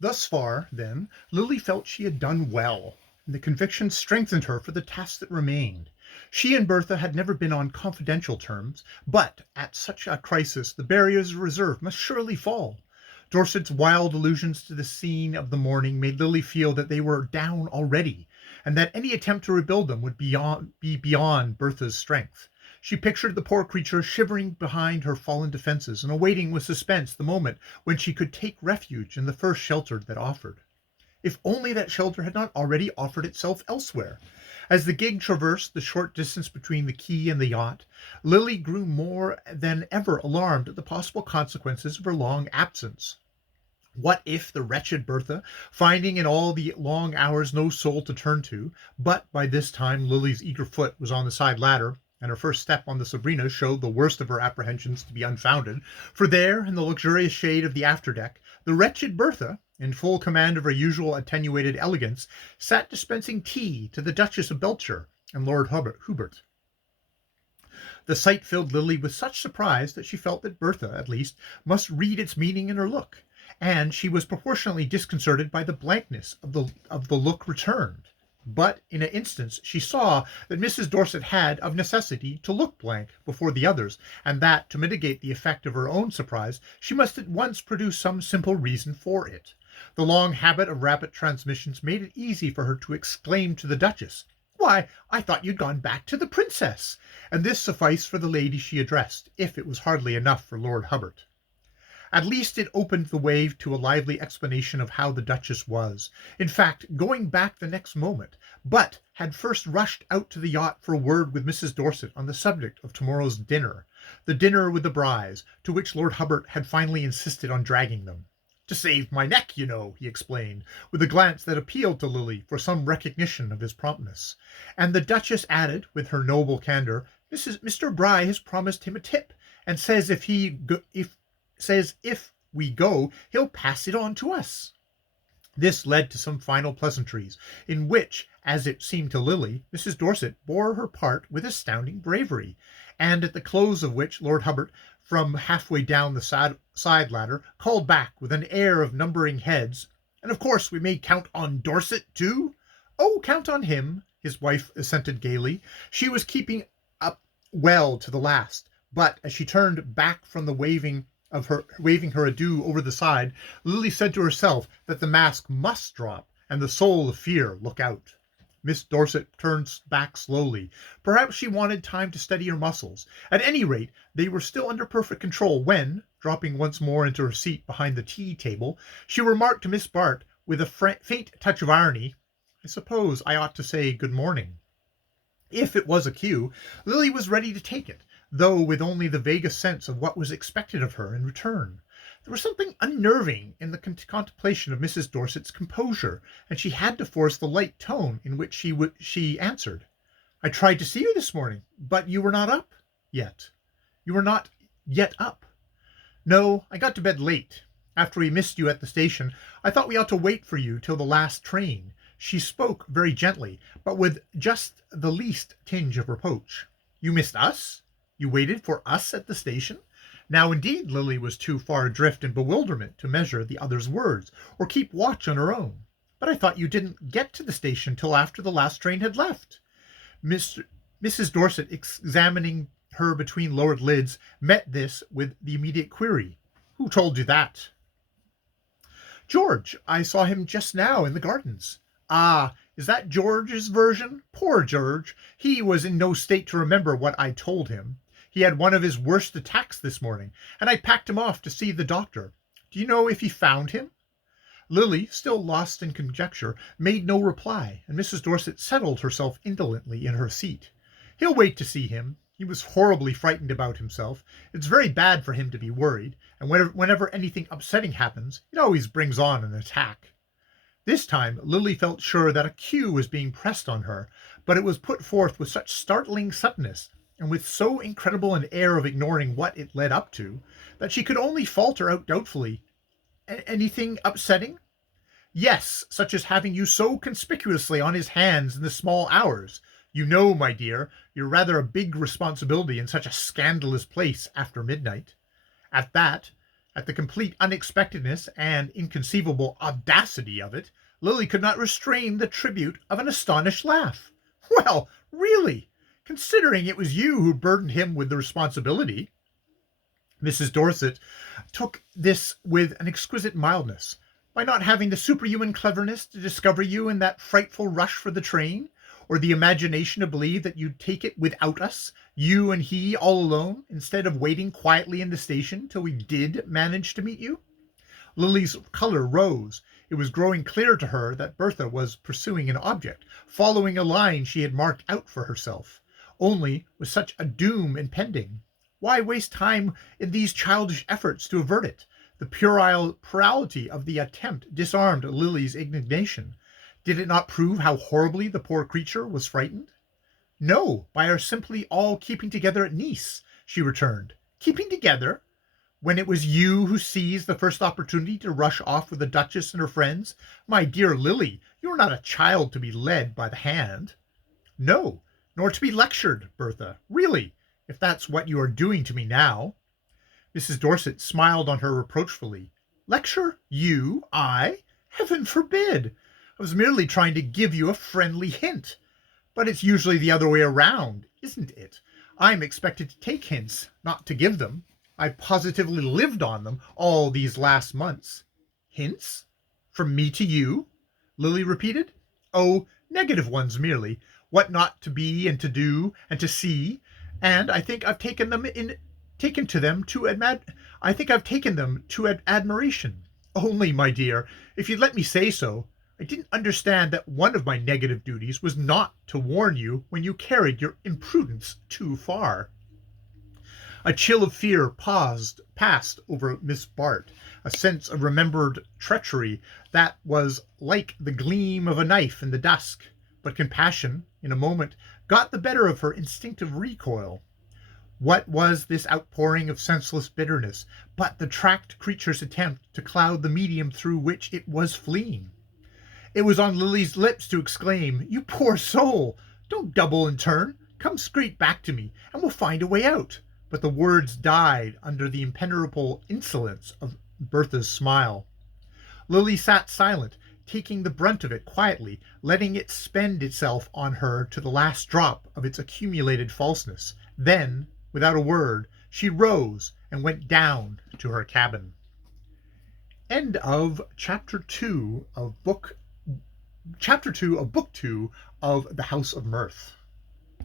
Thus far, then, Lily felt she had done well, and the conviction strengthened her for the task that remained. She and Bertha had never been on confidential terms, but at such a crisis the barriers of reserve must surely fall. Dorset's wild allusions to the scene of the morning made Lily feel that they were down already, and that any attempt to rebuild them would be beyond Bertha's strength. She pictured the poor creature shivering behind her fallen defences and awaiting with suspense the moment when she could take refuge in the first shelter that offered. If only that shelter had not already offered itself elsewhere! As the gig traversed the short distance between the quay and the yacht, Lily grew more than ever alarmed at the possible consequences of her long absence. What if the wretched Bertha, finding in all the long hours no soul to turn to, but by this time Lily's eager foot was on the side ladder, and her first step on the Sabrina showed the worst of her apprehensions to be unfounded, for there, in the luxurious shade of the after-deck, the wretched Bertha, in full command of her usual attenuated elegance, sat dispensing tea to the Duchess of Beltshire and Lord Hubert. The sight filled Lily with such surprise that she felt that Bertha, at least, must read its meaning in her look, and she was proportionately disconcerted by the blankness of the look returned. But in an instant she saw that Mrs. Dorset had, of necessity, to look blank before the others, and that, to mitigate the effect of her own surprise, she must at once produce some simple reason for it. The long habit of rapid transmissions made it easy for her to exclaim to the Duchess, "Why, I thought you'd gone back to the Princess!" And this sufficed for the lady she addressed, if it was hardly enough for Lord Hubert. At least it opened the way to a lively explanation of how the Duchess was, in fact, going back the next moment, but had first rushed out to the yacht for a word with Mrs. Dorset on the subject of tomorrow's dinner, the dinner with the Bryes, to which Lord Hubert had finally insisted on dragging them. "To save my neck, you know," he explained, with a glance that appealed to Lily for some recognition of his promptness. And the Duchess added, with her noble candour, "Mr. Bry has promised him a tip, and says if we go, he'll pass it on to us." This led to some final pleasantries, in which, as it seemed to Lily, Mrs. Dorset bore her part with astounding bravery, and at the close of which Lord Hubert, from halfway down the side ladder, called back with an air of numbering heads, "And of course we may count on Dorset too?" "Oh, count on him," his wife assented gaily. She was keeping up well to the last, but as she turned back from the waving her adieu over the side, Lily said to herself that the mask must drop, and the soul of fear look out. Miss Dorset turned back slowly. Perhaps she wanted time to steady her muscles. At any rate, they were still under perfect control when, dropping once more into her seat behind the tea-table, she remarked to Miss Bart, with a faint touch of irony, "I suppose I ought to say good morning." If it was a cue, Lily was ready to take it, though with only the vaguest sense of what was expected of her in return. There was something unnerving in the contemplation of Mrs. Dorset's composure, and she had to force the light tone in which she answered. "I tried to see you this morning, but you were not up yet. You were not yet up." "No, I got to bed late. After we missed you at the station, I thought we ought to wait for you till the last train." She spoke very gently, but with just the least tinge of reproach. "You missed us? You waited for us at the station?" Now indeed Lily was too far adrift in bewilderment to measure the other's words, or keep watch on her own. "But I thought you didn't get to the station till after the last train had left." Mrs. Dorset, examining her between lowered lids, met this with the immediate query, "Who told you that?" "George. I saw him just now in the gardens." "Ah, is that George's version? Poor George! He was in no state to remember what I told him. He had one of his worst attacks this morning, and I packed him off to see the doctor. Do you know if he found him?" Lily, still lost in conjecture, made no reply, and Mrs. Dorset settled herself indolently in her seat. "He'll wait to see him. He was horribly frightened about himself. It's very bad for him to be worried, and whenever anything upsetting happens, it always brings on an attack." This time Lily felt sure that a cue was being pressed on her, but it was put forth with such startling suddenness, and with so incredible an air of ignoring what it led up to, that she could only falter out doubtfully, "Anything upsetting?" "Yes, such as having you so conspicuously on his hands in the small hours. You know, my dear, you're rather a big responsibility in such a scandalous place after midnight." At At the complete unexpectedness and inconceivable audacity of it, Lily could not restrain the tribute of an astonished laugh. Well, really, considering it was you who burdened him with the responsibility. Mrs. Dorset took this with an exquisite mildness. By not having the superhuman cleverness to discover you in that frightful rush for the train, or the imagination to believe that you'd take it without us, you and he all alone, instead of waiting quietly in the station till we did manage to meet you? Lily's color rose. It was growing clear to her that Bertha was pursuing an object, following a line she had marked out for herself. Only, with such a doom impending, why waste time in these childish efforts to avert it? The puerile plurality of the attempt disarmed Lily's indignation. Did it not prove how horribly the poor creature was frightened? No, by our simply all keeping together at Nice, she returned. Keeping together? When it was you who seized the first opportunity to rush off with the Duchess and her friends? My dear Lily, you are not a child to be led by the hand. No, nor to be lectured, Bertha. Really, if that's what you are doing to me now. Mrs. Dorset smiled on her reproachfully. Lecture? You? I? Heaven forbid! I was merely trying to give you a friendly hint. But it's usually the other way around, isn't it? I'm expected to take hints, not to give them. I've positively lived on them all these last months. Hints? From me to you? Lily repeated. Oh, negative ones merely. What not to be and to do and to see. And I think I've taken them to admiration. Only, my dear, if you'd let me say so, I didn't understand that one of my negative duties was not to warn you when you carried your imprudence too far. A chill of fear passed over Miss Bart, a sense of remembered treachery that was like the gleam of a knife in the dusk. But compassion, in a moment, got the better of her instinctive recoil. What was this outpouring of senseless bitterness but the tracked creature's attempt to cloud the medium through which it was fleeing? It was on Lily's lips to exclaim, You poor soul! Don't double and turn. Come straight back to me, and we'll find a way out. But the words died under the impenetrable insolence of Bertha's smile. Lily sat silent, taking the brunt of it quietly, letting it spend itself on her to the last drop of its accumulated falseness. Then, without a word, she rose and went down to her cabin. End of Chapter 2 of Book 2 of The House of Mrth.